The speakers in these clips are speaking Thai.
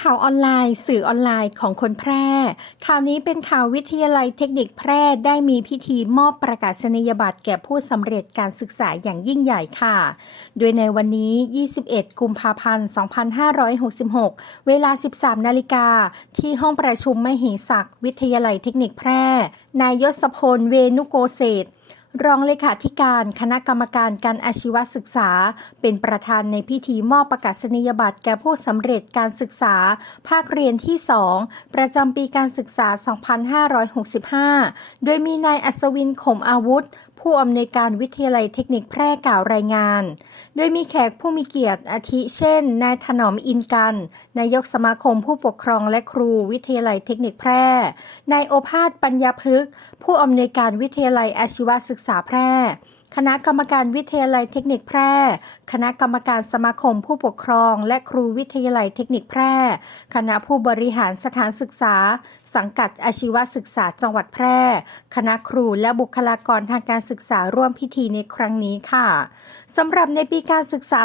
ข่าวออนไลน์ สื่อออนไลน์ของคนแพร่ ข่าวนี้เป็นข่าววิทยาลัยเทคนิคแพร่ได้มีพิธีมอบประกาศนียบัตรแก่ผู้สำเร็จการศึกษาอย่างยิ่งใหญ่ค่ะ โดยในวันนี้ 21 กุมภาพันธ์ 2566 เวลา 13 นาฬิกา ที่ห้องประชุมมหิศักวิทยาลัยเทคนิคแพร่ นายยศพล เวนุโกเศษ รองเลขาธิการคณะกรรมการการอาชีวศึกษา เป็นประธานในพิธีมอบประกาศนียบัตรแก่ผู้สำเร็จการศึกษา ภาคเรียนที่ 2 ประจำปีการศึกษา 2565 โดยมีนายอัศวินขมอาวุธ ผู้อำนวยการวิทยาลัยเทคนิคแพร่กล่าวรายงาน โดยมีแขกผู้มีเกียรติอาทิเช่น นายถนอมอินกัน นายกสมาคมผู้ปกครองและครูวิทยาลัยเทคนิคแพร่ นายโอภาสปัญญาพฤกษ์ผู้อำนวยการวิทยาลัยอาชีวศึกษาแพร่ คณะกรรมการวิทยาลัยเทคนิคแพร่ คณะกรรมการสมาคมผู้ปกครอง และครูวิทยาลัยเทคนิคแพร่ คณะผู้บริหารสถานศึกษา สังกัดอาชีวศึกษาจังหวัดแพร่ คณะครูและบุคลากรทางการศึกษาร่วมพิธีในครั้งนี้ค่ะสำหรับในปีการศึกษา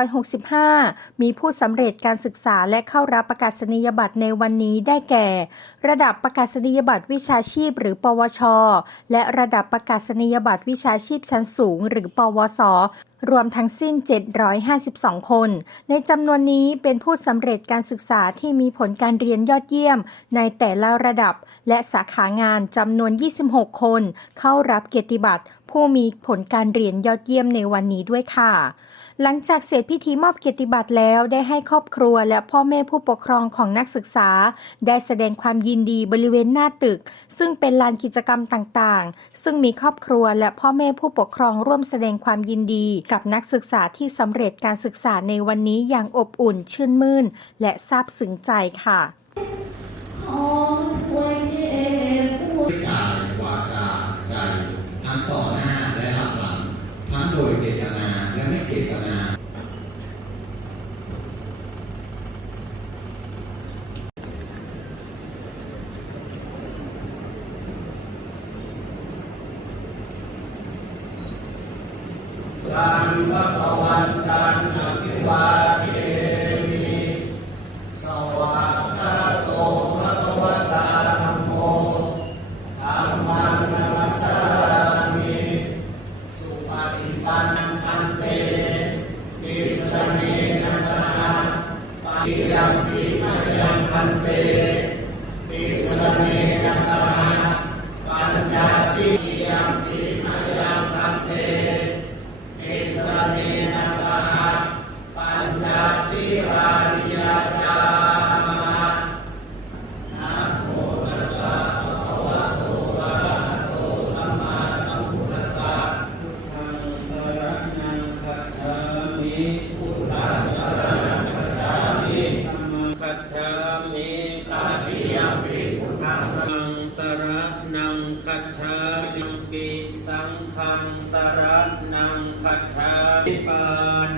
2565 มีผู้สำเร็จการศึกษาและเข้ารับประกาศนียบัตรในวันนี้ได้แก่ ระดับประกาศนียบัตรวิชาชีพ หรือ ปวช และระดับประกาศนียบัตรวิชาชีพชั้นสูงหรือปวส รวมทั้งสิ้น 752 คน ในจำนวนนี้เป็นผู้สำเร็จการศึกษาที่มีผลการเรียนยอดเยี่ยม ในแต่ละระดับ และสาขางานจำนวน 26 คน เข้ารับเกียรติบัตรผู้มีผลการเรียนยอดเยี่ยมในวันนี้ด้วยค่ะ หลังจากเสร็จพิธีมอบเกียรติบัตรแล้วได้ให้ครอบครัวและพ่อแม่ผู้ปกครองของนักศึกษา ได้แสดงความยินดีบริเวณหน้าตึก ซึ่งเป็นลานกิจกรรมต่างๆ ซึ่งมีครอบครัวและพ่อแม่ผู้ปกครองร่วมแสดงความยินดี กับนักศึกษาที่สำเร็จการศึกษาในวันนี้อย่างอบอุ่นชื่นมื่น และซาบซึ้งใจค่ะ ขออวยเดชผู้ กายวาจาใจทั้งต่อหน้าและรับหลังทั้งโดยเจตนาและไม่เจตนา ตั้งวาส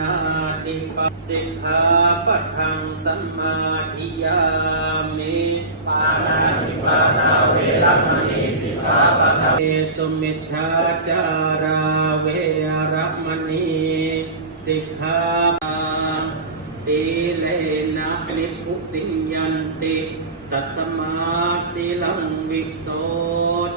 นาติปะสิกขาปะทังสัมมาทิยามิปานาติปานาเวรมณีสิกขาปะทังเอสุมิชฌาจาราเวรมณีสิกขาปะสีเลนะนิพพุติยันติตัสมาสีลังวิโส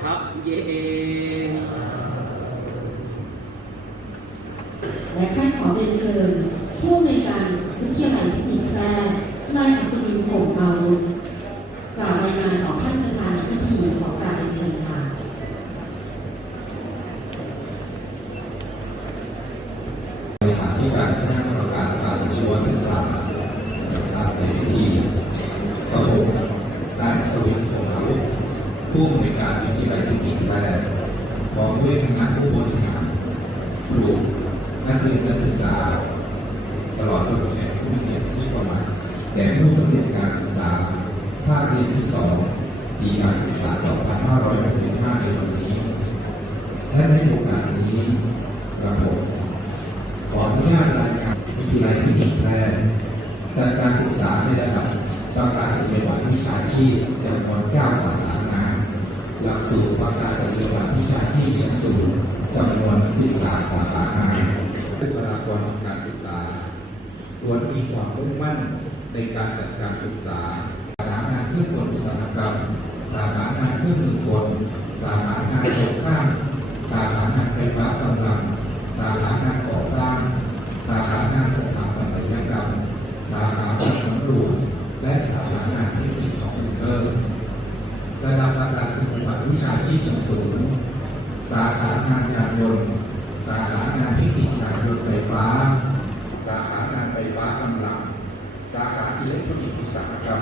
ทัพเยและท่านขอเรีย นเชิญผู้ในวยการวิทยาลัยเทคนิคแพร่นายอัศวินคงอาวุธกล่าวรายงานต่อท่านประธานในพิธีขอการเรียนเชิญค่ะ ในฐานที่การคณะกรรมการการอาชีวศึกษานะครับในพิธีประชุมนายสวินของอาวุธผู้อำนวยการวิทยาลัยเทคนิคแพร่พร้อมด้วยคณะผู้บริหารครูนักเรียนนักศึกษา ตลอดจนแขกผู้มีเกียรติที่เข้ามา แด่ผู้สำเร็จการศึกษา ภาคเรียนที่สองปีการศึกษา 2565 ในวันนี้ และในโอกาสนี้กระผมขออนุญาตรายงานวิทยาลัยเทคนิคแพร่จัดการศึกษาในระดับประกาศนียบัตรวิชาชีพจำนวน9สาขางานหลักสูตรประกาศนียบัตรวิชาชีพชั้นสูงจำนวน13สาขางานบุคลากรทางการศึกษาล้วนมีความมุ่งมั่น ในการจัดการศึกษาสถาบันเพื่อคนอุตสาหกรรมสถาบันเพื่องมือกล สาขางานโครงสร้าง สาขางานไฟฟ้ากำลัง สาขางานก่อสร้าง สาขางานสถาปัตยกรรม สาขางานสำรวจและสาขางานเทคนิคคอมพิวเตอร์ ระดับประกาศนียบัตรวิชาชีพสูง สาขางานยานยนต์ สาขางานเทคนิคยานยนต์ไฟฟ้า สาขางานไฟฟ้ากำลัง สาขาอิเล็ก ทรอนิกส์อุตสาหกรรม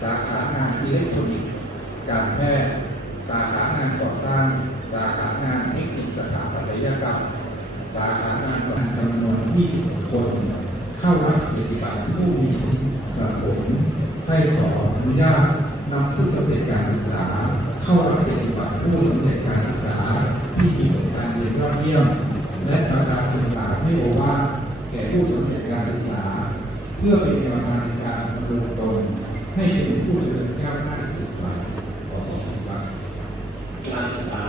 สาขางานอิเล็กทรอนิกส์การแพทย์ สาขางานก่อสร้าง สาขางานเทคนิคสถาปัตยกรรม สาขางานสานจำนวน 20 คน เข้ารับปฏิบัติผู้มีประผลให้ขออนุญาตนำผู้สำเร็จการศึกษา เข้ารับปฏิบัติผู้สำเร็จการศึกษา ที่มีผลการเรียนยอดเยี่ยม และประกาศศึกษาให้โอวาแก่ผู้สำเร็จการศึกษา เพื่อเป็นแนวทาง ในการดำเนินตนให้เป็นผู้เดินก้าวหน้าสืบไปขอขอบคุณครับการศึกษา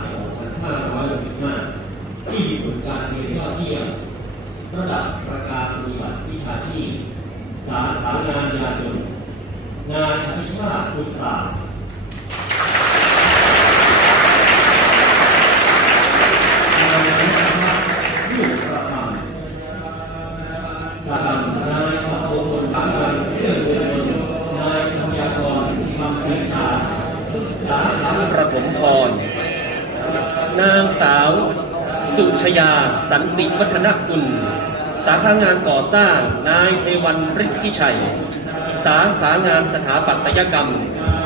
2565ที่มีผลการเรียนยอดเยี่ยมระดับประกาศนียบัตรวิชาชีพ สาขางานยานยนต์นายอภิชาติบุตรศาสตร์นายนิพัฒน์ลูกประธานสาขานายสัพพงศ์การเงินเครื่องมือรถนายธัญกรคำพิธาสาขา ประถมพร นางสาว สุชยา สันติวัฒนกุล สาขางานก่อสร้าง นายเทวันฤทธิชัย สาขางานสถาปัตยกรรม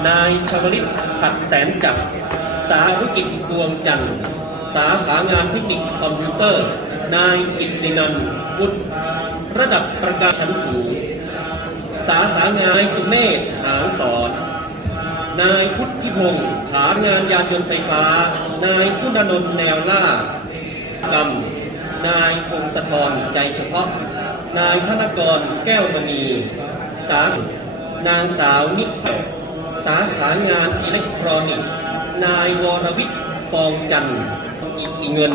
นายชวลิตขัดแสนจักร สาธุกิจดวงจันทร์ สาขางานเทคนิคคอมพิวเตอร์ นายกิตตินันท์วุฒิระดับประกาศชั้นสูง สาขางานสุเมธหางสอน นายพุทธิพงศ์ฐานงานยานยนต์ไฟฟ้า นายคุณนนท์แนวล่ากรรม นายพงศธรใจเฉพาะ นายธนกรแก้วมณีสานางสาวนิพนธ์สาขางานอิเล็กทรอนิกส์ นายวรวิทย์ฟองจันทร์อิเงิน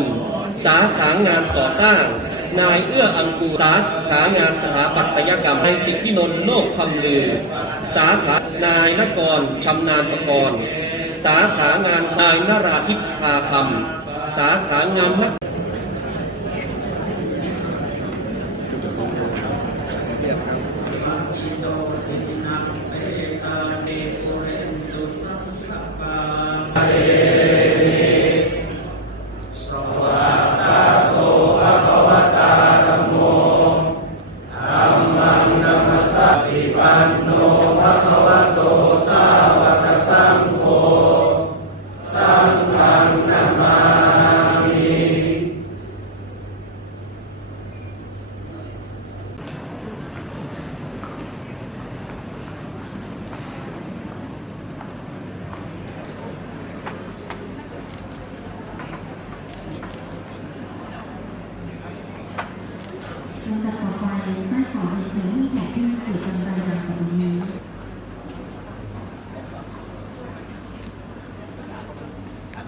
สาขางานก่อสร้าง นายเอื้ออังกูสาขางานสถาปัตยกรรมนายสิทธินนท์โนกคำลือ สาขานายนกรชำนาญประกรณ์สาขางานนายนราธิปพาคำสาขางานนัก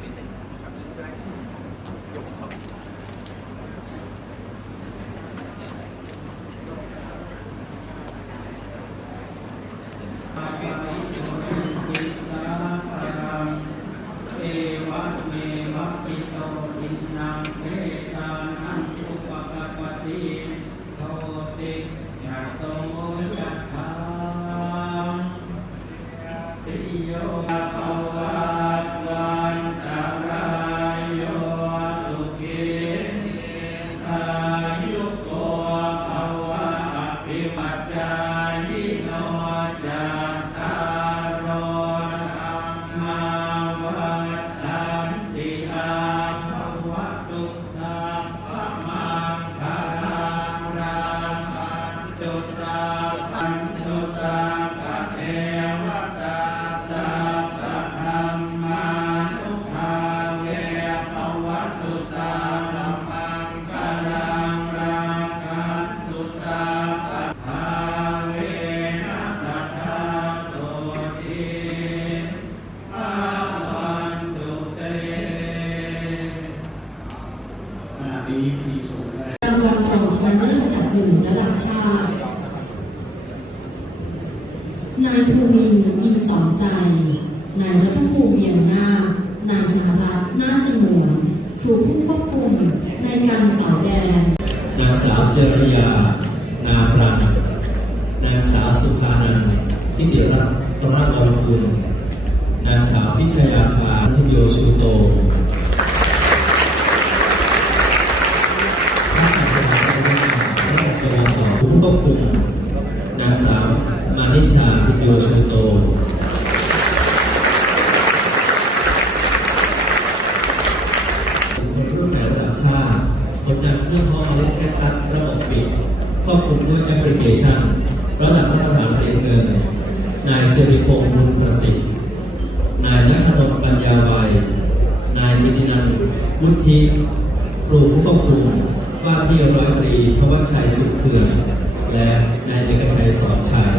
เวะ รยา นาพรันนางสาวสุภานันท์ทิติรัตนวรกุลนางสาวพิชยาภาทิโยชูโตข้าราชการแรกกวสผู้ควบคุมนางสาวมานิชาทิโยชูโต คนรุ่นใหม่ระดับชาติผล จากเครื่องเพาะเมล็ดแอคตัสระบบปิดครอบคลุมด้วยแอปพลิเคชันระดับมาตรฐานเหรียญเงิน นายสิริพงษ์บุญประสิทธิ์ นายนัทนนท์ปัญญาวัย นายกิตินันวุฒิครูผู้ควบคุมว่าที่ร้อยตรีพวัชชัยสุขเขื่อนและนายเอกชัยสอนชัย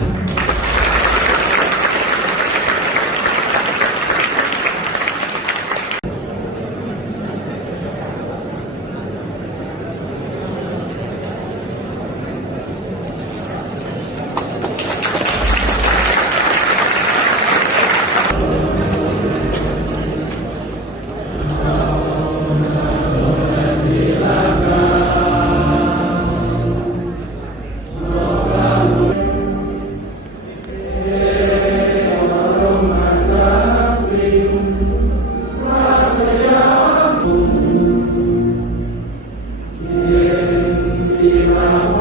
ลำ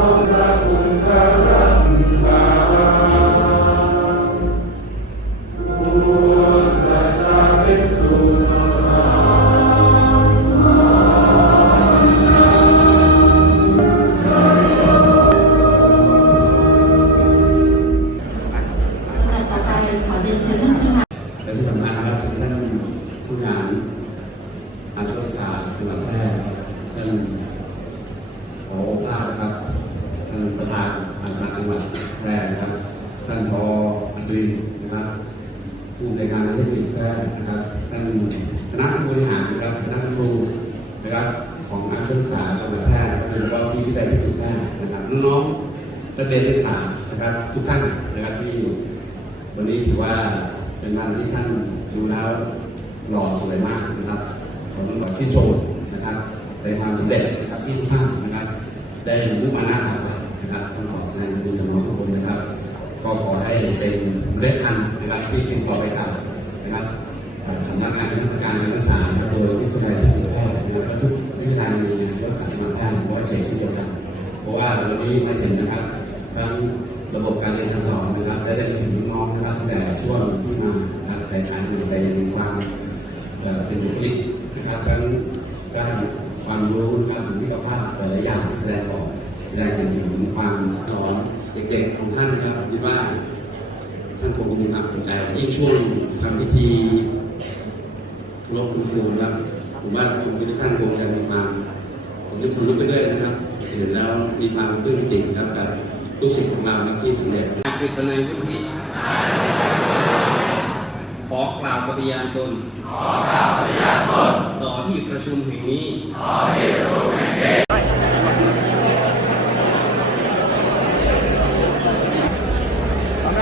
ประธานอาสาจังหวัดแพร่นะครับ ท่านผออัศวินนะครับ ผู้ในการเทคนิคแพร่นะครับ ท่านคณะผู้บริหารนะครับคณะครูนะครับของอาชีวศึกษาจังหวัดแพร่โดยเฉพาะที่วิทยาลัยเทคนิคแพร่นะครับน้องๆนักเรียนนักศึกษานะครับทุกท่านนะครับที่วันนี้ถือว่าเป็นวันที่ท่านดูแล้วหล่อสวยมากนะครับผมต้องขอชื่นชมนะครับในความสำเร็จนะครับที่ทุกท่านนะครับ ได้มุ่งมานะทำ นะครับต้องขอแสดงความยินดีกับน้องทุกคนนะครับ ก็ขอให้เป็นเล็ดพันนะครับที่เพียงพอไปกับนะครับสำนักงานคณะกรรมการการศึกษาโดยวิทยาลัยเทคนิคแพทย์นะครับและทุกวิทยาลัยมีงานศึกษาจังหวัดแพร่เพราะว่าเช่นเดียวกัน เพราะว่าวันนี้มาเห็นนะครับทั้งระบบการเรียนการสอนนะครับและได้เห็นน้องนะครับตั้งแต่ช่วงที่มานะครับสายสายหนึ่งไปถึงความเป็นบุคลิกนะครับทั้งการความรู้นะครับวิทยาภาพหลายๆอย่างที่แสดงออกแสดงถึงควา ท่านคิดว่าท่านคงมีความสนใจยิ่งช่วงทำพิธีครบคุณครับผมว่าคุณทุกท่านคงจะมีความผมนึกคนลุกไปเรื่อยนะครับ เห็นแล้วมีความตื้นจิงครับกับลูกศิษย์ของเราที่สำเร็จคือตนายวุฒิขอกล่าวปฏิญาณตน ขอกล่าวปฏิญาณตน ต่อที่ประชุมแห่งนี้ ต่อที่ประชุม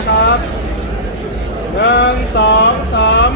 ครับหนึ่งสองสาม